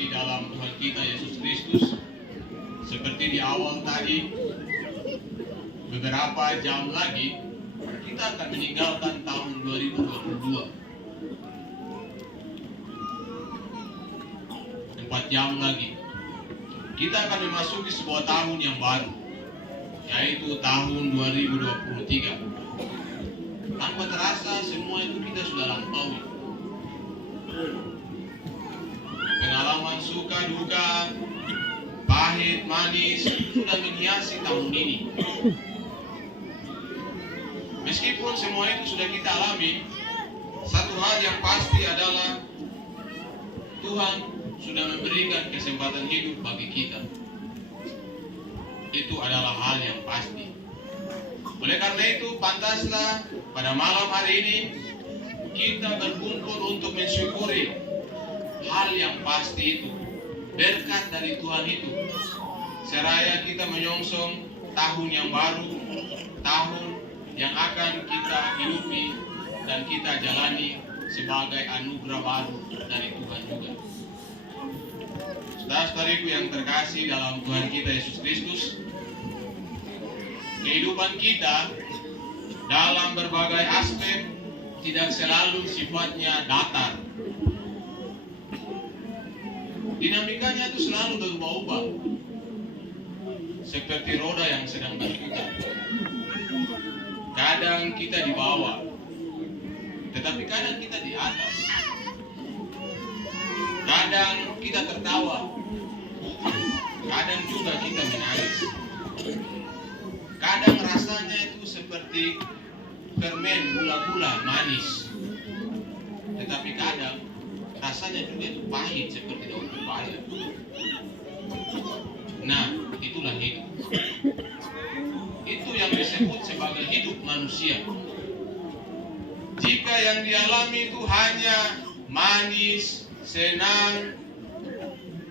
terkasih dalam Tuhan kita Yesus Kristus, seperti di awal tadi, beberapa jam lagi kita akan meninggalkan tahun 2022. 4 jam lagi kita akan memasuki sebuah tahun yang baru, yaitu tahun 2023. Tanpa terasa semua itu kita sudah lampaui. Pengalaman suka duka, pahit manis sudah menghiasi tahun ini. Meskipun semua itu sudah kita alami, satu hal yang pasti adalah Tuhan sudah memberikan kesempatan hidup bagi kita. Itu adalah hal yang pasti. Oleh karena itu, pantaslah pada malam hari ini kita berkumpul untuk mensyukuri hal yang pasti itu, berkat dari Tuhan itu. Seraya kita menyongsong tahun yang baru, tahun yang akan kita hidupi dan kita jalani sebagai anugerah baru dari Tuhan juga. Saudara-saudariku yang terkasih dalam Tuhan kita Yesus Kristus, kehidupan kita dalam berbagai aspek tidak selalu sifatnya datar. Dinamikanya itu selalu berubah-ubah, seperti roda yang sedang berputar. Kadang kita di bawah, tetapi kadang kita di atas. Kadang kita tertawa, kadang juga kita menangis. Kadang rasanya itu seperti permen gula-gula manis, tetapi kadang rasanya juga itu pahit seperti daun pepaya. Nah, itulah hidup. Itu yang disebut sebagai hidup manusia. Jika yang dialami itu hanya manis, senang,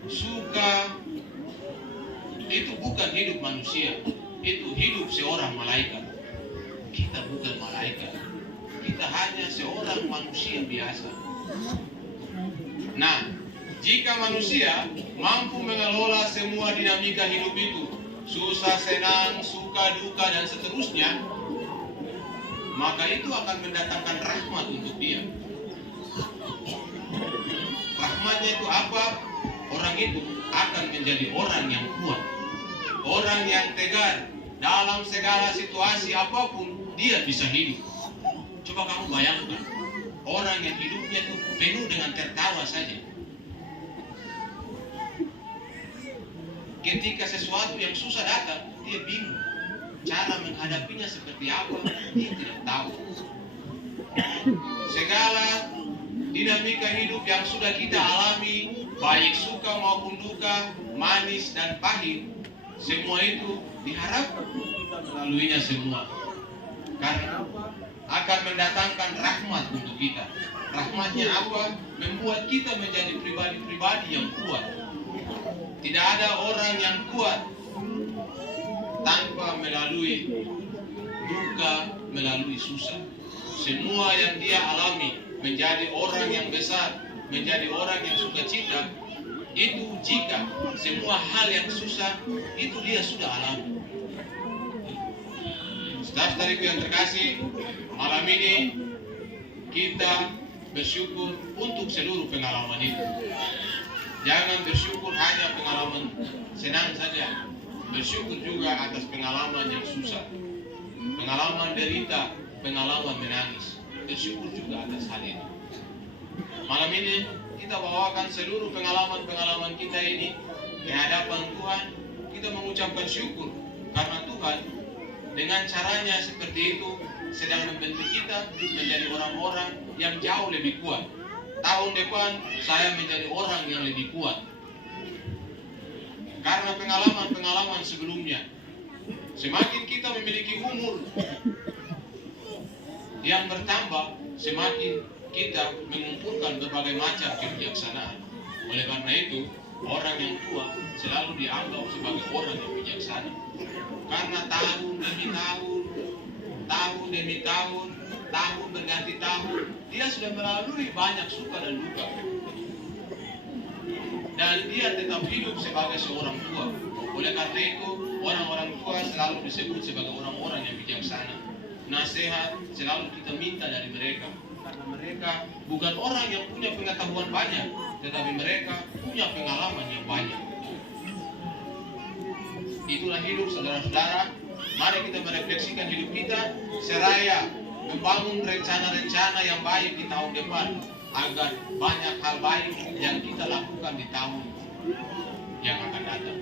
suka, itu bukan hidup manusia. Itu hidup seorang malaikat. Kita bukan malaikat. Kita hanya seorang manusia biasa. Nah, jika manusia mampu mengelola semua dinamika hidup itu, susah, senang, suka, duka, dan seterusnya, maka itu akan mendatangkan rahmat untuk dia. Rahmatnya itu apa? Orang itu akan menjadi orang yang kuat, orang yang tegar. Dalam segala situasi apapun dia bisa hidup. Coba kamu bayangkan, orang yang hidupnya itu penuh dengan tertawa saja. Ketika sesuatu yang susah datang, dia bingung. Cara menghadapinya seperti apa, dia tidak tahu. Segala dinamika hidup yang sudah kita alami, baik suka maupun duka, manis dan pahit, semua itu diharapkan kita melaluinya semua. Karena apa? Akan mendatangkan rahmat untuk kita. Rahmatnya apa? Membuat kita menjadi pribadi-pribadi yang kuat. Tidak ada orang yang kuat tanpa melalui duka, melalui susah. Semua yang dia alami menjadi orang yang besar, menjadi orang yang sukacita, itu jika semua hal yang susah itu dia sudah alami. Saudara-saudariku yang terkasih, malam ini kita bersyukur untuk seluruh pengalaman itu. Jangan bersyukur hanya pengalaman senang saja. Bersyukur juga atas pengalaman yang susah, pengalaman derita, pengalaman menangis. Bersyukur juga atas hal itu. Malam ini kita bawakan seluruh pengalaman-pengalaman kita ini ke hadapan Tuhan. Kita mengucapkan syukur karena Tuhan dengan caranya seperti itu sedang membentuk kita menjadi orang-orang yang jauh lebih kuat. Tahun depan saya menjadi orang yang lebih kuat karena pengalaman-pengalaman sebelumnya. Semakin kita memiliki umur yang bertambah, semakin kita mengumpulkan berbagai macam kebijaksanaan. Oleh karena itu, orang yang tua selalu dianggap sebagai orang yang bijaksana. Karena tahun demi tahun, tahun demi tahun, tahun berganti tahun, dia sudah melalui banyak suka dan duka. dan dia tetap hidup sebagai seorang tua. Oleh karena itu, orang-orang tua selalu disebut sebagai orang-orang yang bijaksana. Nasihat selalu kita minta dari mereka, karena mereka bukan orang yang punya pengetahuan banyak, tetapi mereka punya pengalaman yang banyak. Itulah hidup saudara-saudara. Mari kita merefleksikan hidup kita seraya membangun rencana-rencana yang baik di tahun depan, agar banyak hal baik yang kita lakukan di tahun yang akan datang.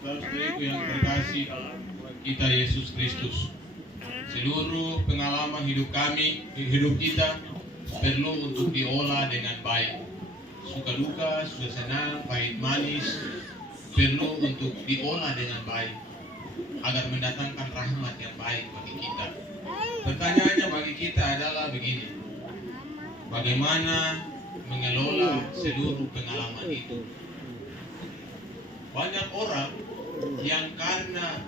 Saudara-saudariku yang terkasih kita Yesus Kristus, seluruh pengalaman hidup kita perlu untuk diolah dengan baik. Suka duka, suka senang, pahit manis perlu untuk diolah dengan baik agar mendatangkan rahmat yang baik bagi kita. Pertanyaannya bagi kita adalah begini: bagaimana mengelola seluruh pengalaman itu? Banyak orang yang karena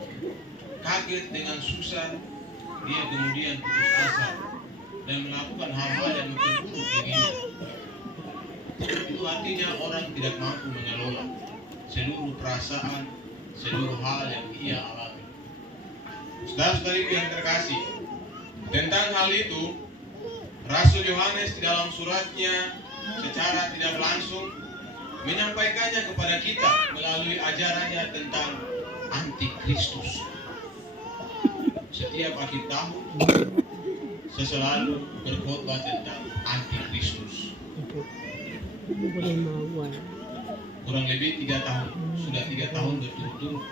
kaget dengan susah, dia kemudian putus asa dan melakukan hal-hal yang memperburuk dirinya. Itu artinya orang tidak mampu mengelola seluruh perasaan, seluruh hal yang ia alami. Saudara-saudariku yang terkasih, tentang hal itu Rasul Yohanes di dalam suratnya secara tidak langsung menyampaikannya kepada kita melalui ajarannya tentang antikristus. Setiap akhir tahun saya selalu berkhotbah tentang antikristus. Kurang lebih 3 tahun, sudah 3 tahun berturut-turut.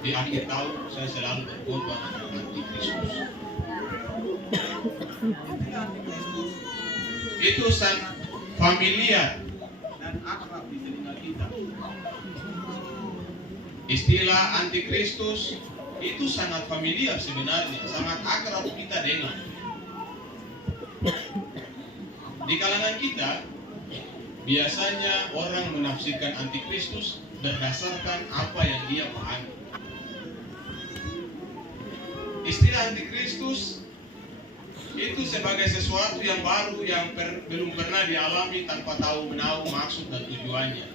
Di akhir tahun saya selalu berkhotbah tentang antikristus. Antikristus itu sangat familiar dan akrab di telinga kita. Istilah antikristus itu sangat familiar sebenarnya, sangat akrab kita dengar. Di kalangan kita biasanya orang menafsirkan antikristus berdasarkan apa yang dia pahami. Istilah antikristus itu sebagai sesuatu yang baru yang belum pernah dialami tanpa tahu menahu maksud dan tujuannya.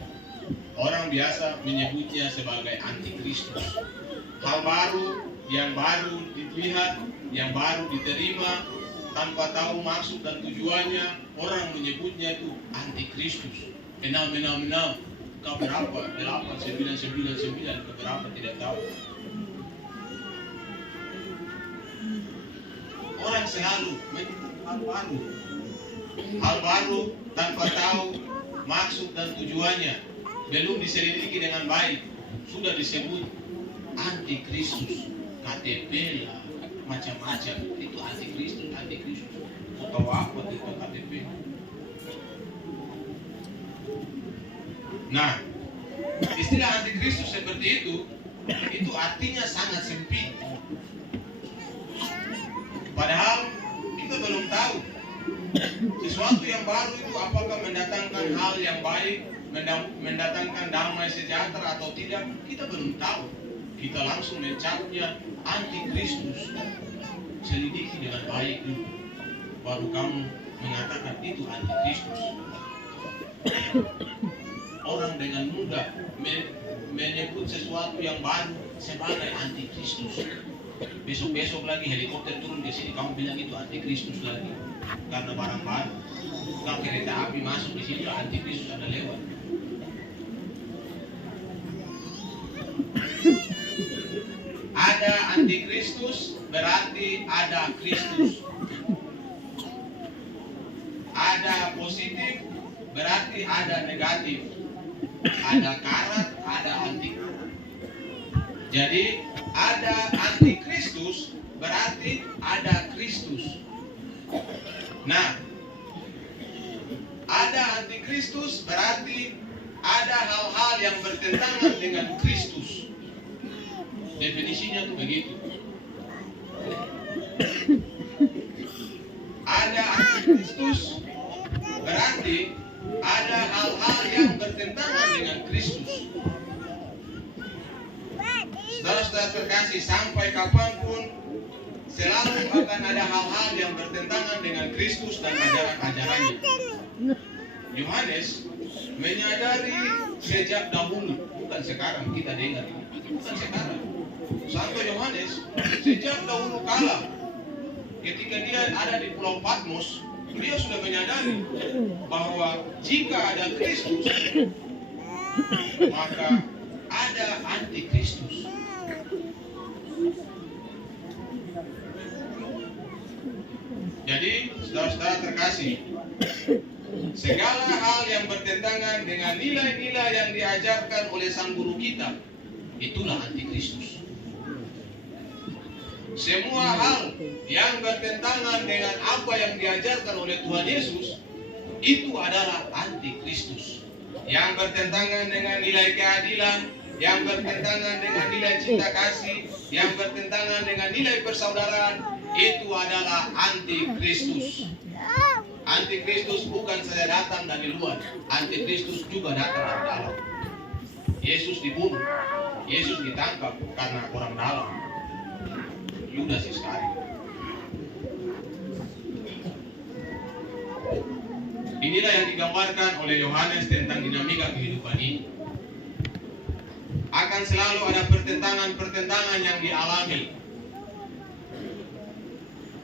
Orang biasa menyebutnya sebagai antikristus. Hal baru yang baru dilihat, yang baru diterima tanpa tahu maksud dan tujuannya, orang menyebutnya itu antikristus. Menang. Kau berapa? 8999, kau berapa tidak tahu. Orang selalu menyebut hal baru tanpa tahu maksud dan tujuannya, belum diselidiki dengan baik, sudah disebut antikristus. KTP lah, macam-macam, itu antikristus. Kau tahu apa itu KTP? Nah, istilah antikristus seperti itu artinya sangat sempit. Padahal kita belum tahu sesuatu yang baru itu apakah mendatangkan hal yang baik, mendatangkan damai sejahtera atau tidak, kita belum tahu. Kita langsung mencapnya antikristus. Selidiki dengan baik dulu, baru kamu mengatakan itu antikristus. Orang dengan mudah menyebut sesuatu yang baru sebagai antikristus. Besok-besok lagi helikopter turun ke sini, kamu bilang itu antikristus lagi karena barang baru. Kalau kereta api masuk di sini, antikristus ada lewat. Ada antikristus berarti ada Kristus. Ada positif berarti ada negatif. Ada karat, ada antikarat. Jadi ada antikristus berarti ada Kristus. Nah, ada antikristus berarti ada hal-hal yang bertentangan dengan Kristus. Definisinya itu begitu. Ada antikristus berarti ada hal-hal yang bertentangan dengan Kristus. Saudara-saudara terkasih, sampai kapanpun selalu akan akan ada hal-hal yang bertentangan dengan Kristus dan ajaran-ajarannya. Yohanes menyadari sejak dahulu, bukan sekarang kita dengar ini, bukan sekarang. Santo Yohanes sejak dahulu kala, ketika dia ada di Pulau Patmos, beliau sudah menyadari bahwa jika ada Kristus, maka ada antikristus. Jadi, saudara-saudara terkasih, segala hal yang bertentangan dengan nilai-nilai yang diajarkan oleh sang guru kita, itulah antikristus. Semua hal yang bertentangan dengan apa yang diajarkan oleh Tuhan Yesus, itu adalah antikristus. Yang bertentangan dengan nilai keadilan, yang bertentangan dengan nilai cinta kasih, yang bertentangan dengan nilai persaudaraan, itu adalah antikristus. Antikristus bukan saja datang dari luar, antikristus juga datang dari dalam. Yesus dibunuh, Yesus ditangkap karena orang dalam, Yudas Iskariot. Inilah yang digambarkan oleh Yohanes tentang dinamika kehidupan ini. Akan selalu ada pertentangan-pertentangan yang dialami.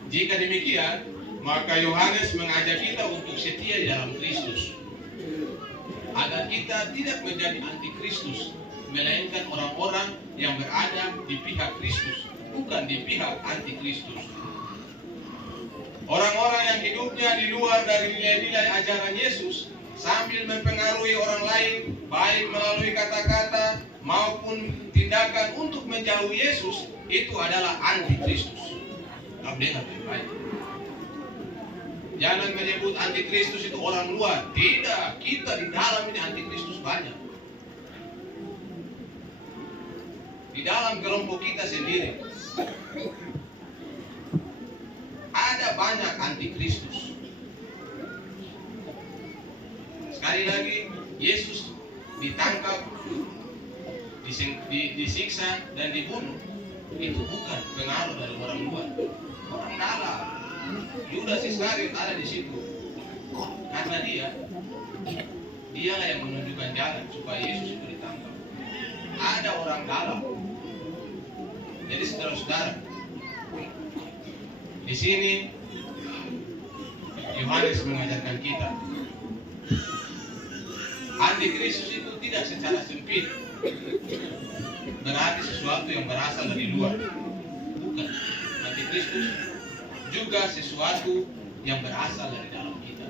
Jika demikian, maka Yohanes mengajak kita untuk setia di dalam Kristus, agar kita tidak menjadi antikristus, melainkan orang-orang yang berada di pihak Kristus, bukan di pihak antikristus. Orang-orang yang hidupnya di luar dari nilai-nilai ajaran Yesus, sambil mempengaruhi orang lain, baik melalui kata-kata maupun tindakan untuk menjauhi Yesus, itu adalah antikristus. Kamu dengar baik. Jangan menyebut antikristus itu orang luar. Tidak, kita di dalam ini antikristus banyak. Di dalam kelompok kita sendiri ada banyak antikristus. Sekali lagi, Yesus ditangkap, disiksa dan dibunuh, itu bukan pengaruh dari orang luar, orang dalam. Yudas Iskariot ada di situ karena dialah yang menunjukkan jalan supaya Yesus itu ditangkap. Ada orang dalam. Jadi saudara-saudara, di sini Yohanes mengajarkan kita, antikristus itu tidak secara sempit berarti sesuatu yang berasal dari luar. Bukan. Antikristus juga sesuatu yang berasal dari dalam kita.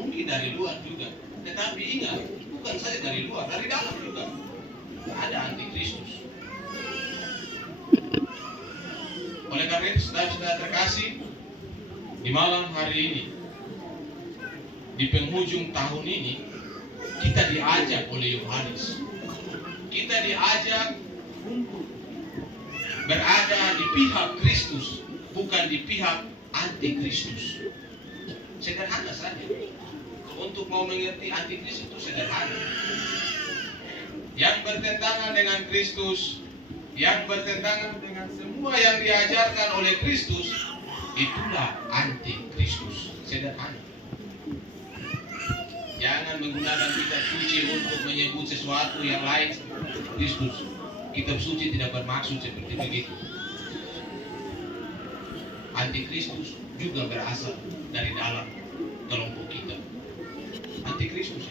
Mungkin dari luar juga. Tetapi ingat, bukan saja dari luar, dari dalam juga ada antikristus. Oleh karena itu, saudara-saudara terkasih, di malam hari ini, di penghujung tahun ini, kita diajak oleh Yohanes. Kita diajak berada di pihak Kristus, bukan di pihak antikristus. Sederhana saja. Untuk mau mengerti antikristus itu sederhana. Yang bertentangan dengan Kristus, yang bertentangan dengan semua yang diajarkan oleh Kristus, itulah antikristus. Sederhana. Jangan menggunakan kitab suci untuk menyebut sesuatu yang lain seperti Kristus. Kitab suci tidak bermaksud seperti begitu. Antikristus juga berasal dari dalam kelompok kita. Antikristus.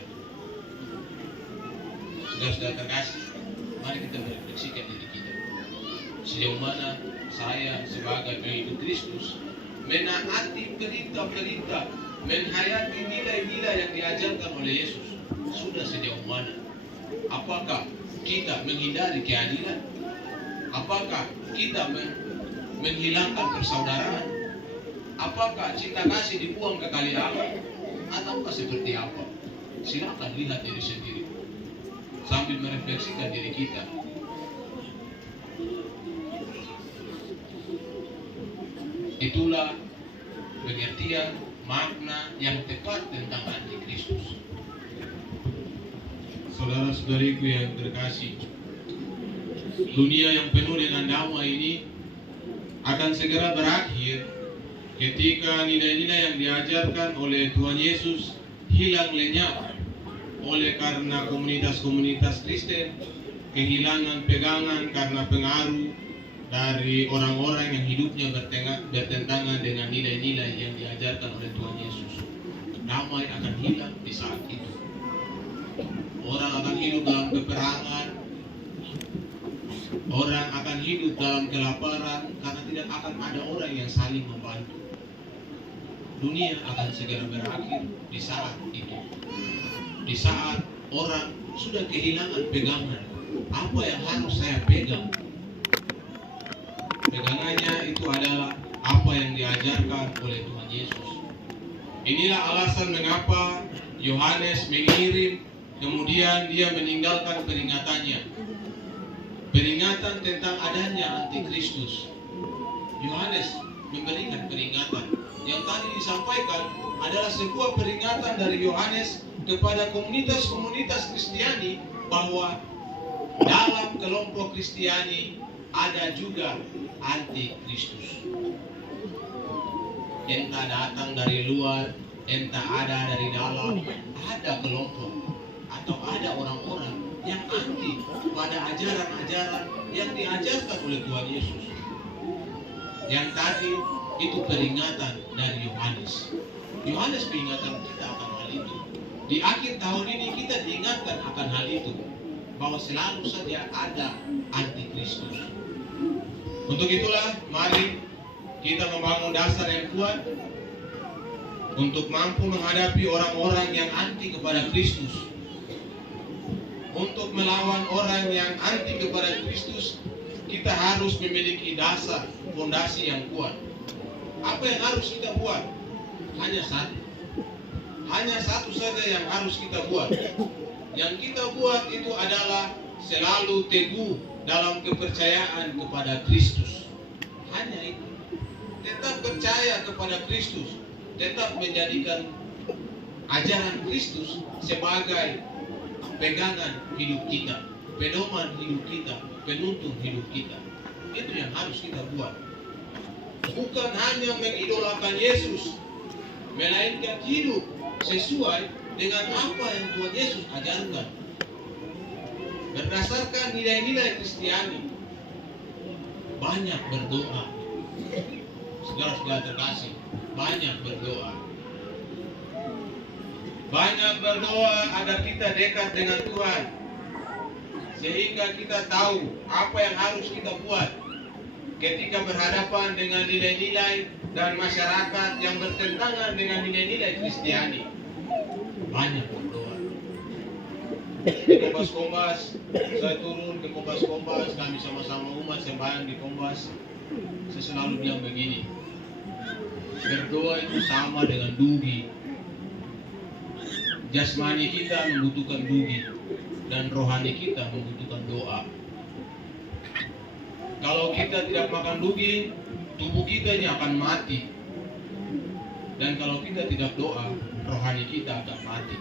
Saudara-saudara terkasih, mari kita merefleksikan diri kita. Sejauh mana saya sebagai pengikut Kristus menaati perintah-perintah, menghayati nilai-nilai yang diajarkan oleh Yesus. Sudah sejauh mana? Apakah kita menghindari keadilan? Apakah kita menghilangkan persaudaraan? Apakah cinta kasih dibuang ke kali alam? Ataukah seperti apa? Silakan lihat diri sendiri sambil merefleksikan diri kita. Itulah pengertian makna yang tepat tentang antikristus. Saudara-saudariku yang terkasih, dunia yang penuh dengan damai ini akan segera berakhir Ketika nilai-nilai yang diajarkan oleh Tuhan Yesus hilang lenyap oleh karena komunitas-komunitas Kristen, kehilangan pegangan karena pengaruh dari orang-orang yang hidupnya bertentangan dengan nilai-nilai yang diajarkan oleh Tuhan Yesus. Damai akan hilang di saat itu. Orang akan hidup dalam peperangan, orang akan hidup dalam kelaparan karena tidak akan ada orang yang saling membantu. Dunia akan segera berakhir di saat itu. Di saat orang sudah kehilangan pegangan. Apa yang harus saya pegang? Pegangannya itu adalah apa yang diajarkan oleh Tuhan Yesus. Inilah alasan mengapa Yohanes mengirim, kemudian dia meninggalkan peringatannya. Peringatan tentang adanya antikristus. Yohanes memberikan peringatan. Yang tadi disampaikan adalah sebuah peringatan dari Yohanes kepada komunitas-komunitas Kristiani bahwa dalam kelompok Kristiani ada juga antikristus. Entah datang dari luar, entah ada dari dalam, ada kelompok atau ada orang-orang yang anti pada ajaran-ajaran yang diajarkan oleh Tuhan Yesus. Yang tadi itu peringatan dari Yohanes. Yohanes peringatkan kita akan hal itu. Di akhir tahun ini kita diingatkan akan hal itu, bahwa selalu saja ada antikristus. Untuk itulah mari kita membangun dasar yang kuat untuk mampu menghadapi orang-orang yang anti kepada Kristus. Untuk melawan orang yang anti kepada Kristus, kita harus memiliki dasar, fondasi yang kuat. Apa yang harus kita buat? Hanya satu. Hanya satu saja yang harus kita buat. Yang kita buat itu adalah selalu teguh dalam kepercayaan kepada Kristus. Hanya itu. Tetap percaya kepada Kristus. Tetap menjadikan ajaran Kristus sebagai pegangan hidup kita, pedoman hidup kita, penuntun hidup kita. Itu yang harus kita buat. Bukan hanya mengidolakan Yesus, melainkan hidup sesuai dengan apa yang Tuhan Yesus ajarkan. Berdasarkan nilai-nilai Kristiani, banyak berdoa. Saudara-saudara terkasih, banyak berdoa. Banyak berdoa agar kita dekat dengan Tuhan, sehingga kita tahu apa yang harus kita buat ketika berhadapan dengan nilai-nilai dan masyarakat yang bertentangan dengan nilai-nilai Kristiani. Banyak berdoa. Di Kombas, saya turun ke Kombas, kami sama-sama umat sembahyang di Kombas. Saya selalu bilang begini, berdoa itu sama dengan dugi. Jasmani kita membutuhkan dugi, dan rohani kita membutuhkan doa. Kalau kita tidak makan dugi, tubuh kita ini akan mati. Dan kalau kita tidak doa, rohani kita akan mati.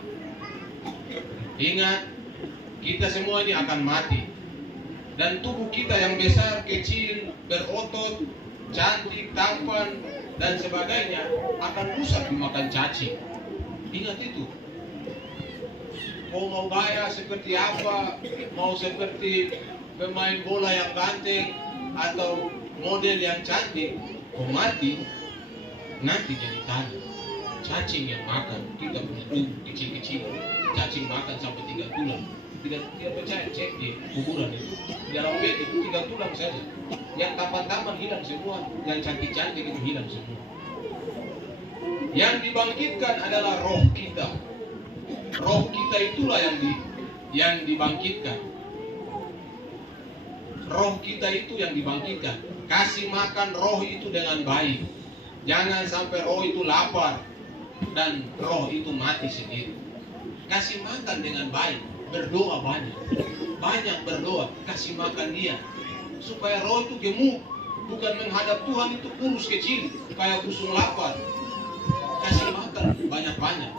Ingat, kita semua ini akan mati. Dan tubuh kita yang besar, kecil, berotot, cantik, tampan, dan sebagainya akan rusak dimakan cacing. Ingat itu. Mau gaya seperti apa, mau seperti pemain bola yang ganteng atau model yang cantik, mau mati, nanti jadi tanah. Cacing yang makan, kita punya tubuh kecil-kecil, cacing makan sampai 3 tulang. Tidak percaya, cek di kuburan itu, di dalam bed itu 3 tulang saja. Yang tampan-tampan hilang semua, yang cantik-cantik itu hilang semua. Yang dibangkitkan adalah roh kita. Roh kita itulah yang dibangkitkan. Roh kita itu yang dibangkitkan. Kasih makan roh itu dengan baik. Jangan sampai roh itu lapar dan roh itu mati sendiri. Kasih makan dengan baik. Berdoa banyak. Banyak berdoa. Kasih makan dia. Supaya roh itu gemuk. Bukan menghadap Tuhan itu kurus kecil. Kayak busung lapar. Kasih makan banyak-banyak.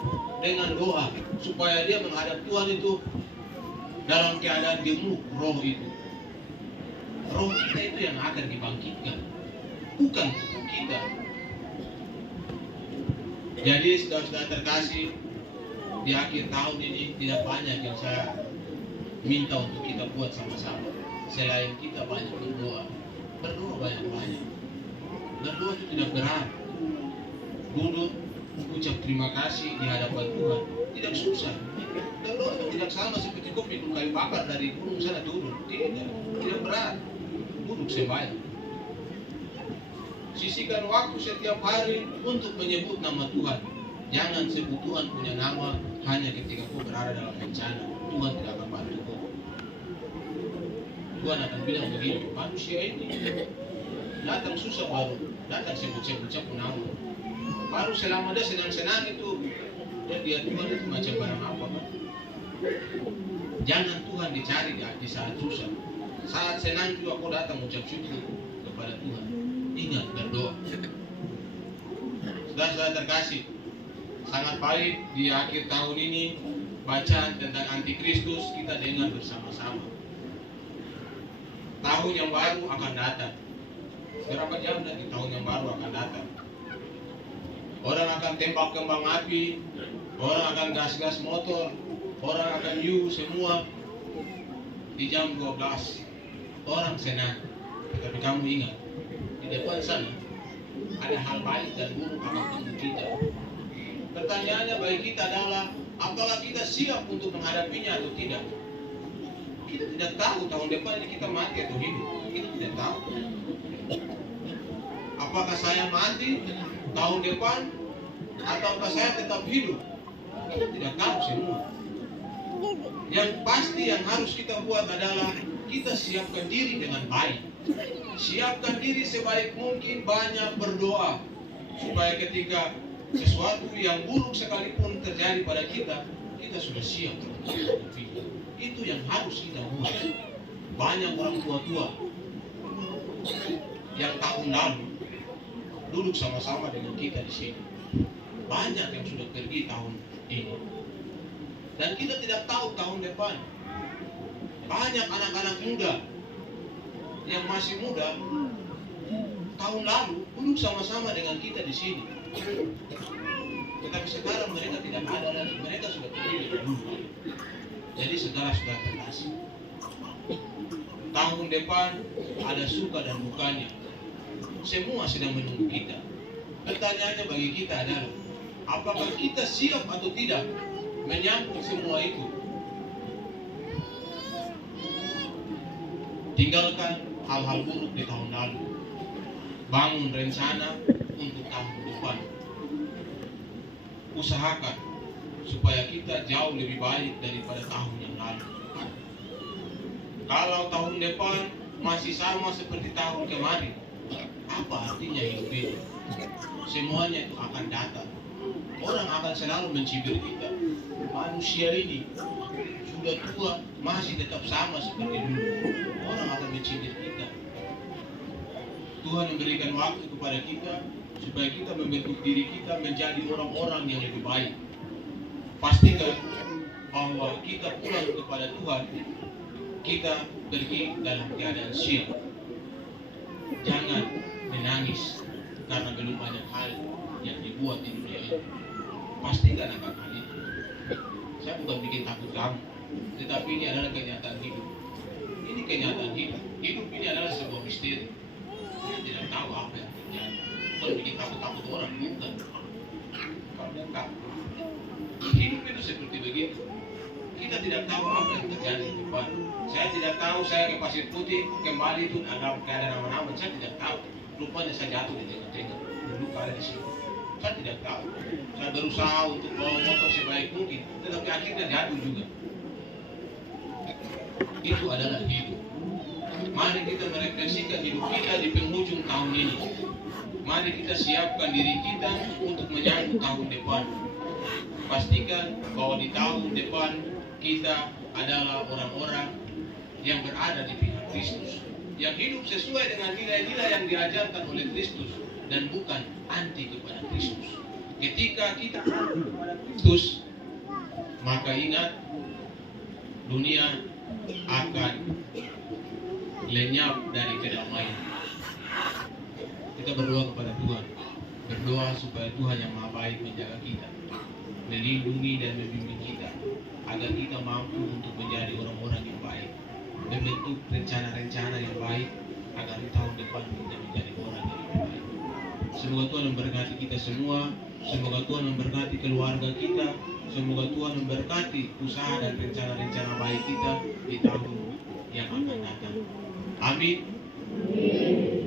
Dengan doa. Supaya dia menghadap Tuhan itu dalam keadaan gemuk roh itu. Roh kita itu yang akan dibangkitkan, bukan tubuh kita. Jadi saudara-saudara terkasih, di akhir tahun ini tidak banyak yang saya minta untuk kita buat sama-sama. Selain kita banyak berdoa, berdoa banyak-banyak. Berdoa itu tidak berat. Duduk, ucap terima kasih di hadapan Tuhan, tidak susah. Berdoa itu tidak sama seperti kau minum kayu bakar dari gunung sana turun. Tidak berat. Duduk sembahyang. Sisihkan waktu setiap hari untuk menyebut nama Tuhan. Jangan sebut Tuhan punya nama hanya ketika kau berada dalam bencana. Tuhan tidak akan bantu kau. Tuhan akan bilang begini, manusia ini datang susah baru datang sebut-sebut nama. Baru selama dia senang-senang itu, dia Tuhan itu macam barang apa kan? Jangan Tuhan dicari di saat susah. Saat senang juga kau datang ucap syukur kepada Tuhan. Ingat berdoa. Saudara-saudara terkasih, sangat baik di akhir tahun ini bacaan tentang antikristus kita dengar bersama-sama. Tahun yang baru akan datang. Berapa jam lagi tahun yang baru akan datang? Orang akan tembak kembang api, orang akan gas-gas motor, orang akan semua di jam 12. Orang senang. Tapi kamu ingat, di depan sana ada hal baik dan buruk akan tunggu kita. Pertanyaannya bagi kita adalah, apakah kita siap untuk menghadapinya atau tidak? Kita tidak tahu tahun depan ini kita mati atau hidup. Kita tidak tahu. Apakah saya mati tahun depan ataukah saya tetap hidup? Kita tidak tahu semua. Yang pasti yang harus kita buat adalah kita siapkan diri dengan baik. Siapkan diri sebaik mungkin, banyak berdoa supaya ketika sesuatu yang buruk sekalipun terjadi pada kita, kita sudah siap untuk menghadapinya. Itu yang harus kita buat. Banyak orang tua-tua yang tahun lalu duduk sama-sama dengan kita di sini. Banyak yang sudah pergi tahun ini. Dan kita tidak tahu tahun depan. Banyak anak-anak muda yang masih muda tahun lalu duduk sama-sama dengan kita di sini. Tetapi sekarang mereka tidak ada lagi. Mereka sudah pergi lebih dulu. Jadi saudara-saudara terkasih, tahun depan ada suka dan dukanya. Semua sedang menunggu kita. Pertanyaannya bagi kita adalah, apakah kita siap atau tidak menyambut semua itu? Tinggalkan hal-hal buruk di tahun lalu. Bangun rencana untuk tahun depan. Usahakan supaya kita jauh lebih baik daripada tahun yang lalu. Kalau tahun depan masih sama seperti tahun kemarin, apa artinya hidup ini? Semuanya itu akan datang. Orang akan selalu mencibir kita. Manusia ini sudah tua, masih tetap sama seperti dulu. Orang akan mencibir kita. Tuhan memberikan waktu kepada kita supaya kita membentuk diri kita menjadi orang-orang yang lebih baik. Pastikan bahwa kita pulang kepada Tuhan, kita pergi dalam keadaan siap. Jangan menangis karena belum banyak hal yang dibuat di dunia ini. Pastikan akan hal itu. Saya bukan bikin takut kamu, tetapi ini adalah kenyataan hidup. Ini kenyataan hidup. Hidup ini adalah sebuah misteri. Kita tidak tahu apa yang terjadi. Bukan bikin takut-takut orang, bukan. Kamu takut. Hidup itu seperti begitu. Kita tidak tahu apa yang terjadi di depan. Saya tidak tahu saya ke Pasir Putih kembali itu ada keadaan aman-aman. Saya tidak tahu. Rupanya saya jatuh di tengah-tengah. Dulu ada di sini. Saya tidak tahu. Saya berusaha untuk bawa motor sebaik mungkin, tetapi akhirnya jatuh juga. Itu adalah hidup. Mari kita merefleksikan hidup kita di penghujung tahun ini. Mari kita siapkan diri kita untuk menyambut tahun depan. Pastikan bahwa di tahun depan kita adalah orang-orang yang berada di pihak Kristus, yang hidup sesuai dengan nilai-nilai yang diajarkan oleh Kristus dan bukan anti kepada Kristus. Ketika kita anti kepada Kristus, maka ingat, dunia akan lenyap dari kedamaian. Kita berdoa kepada Tuhan. Berdoa supaya Tuhan yang Maha Baik menjaga kita, melindungi dan membimbing kita, agar kita mampu untuk menjadi orang-orang yang baik, membentuk rencana-rencana yang baik, agar di tahun depan kita menjadi orang yang lebih baik. Semoga Tuhan memberkati kita semua. Semoga Tuhan memberkati keluarga kita. Semoga Tuhan memberkati usaha dan rencana-rencana baik kita di tahun yang akan datang. Amin.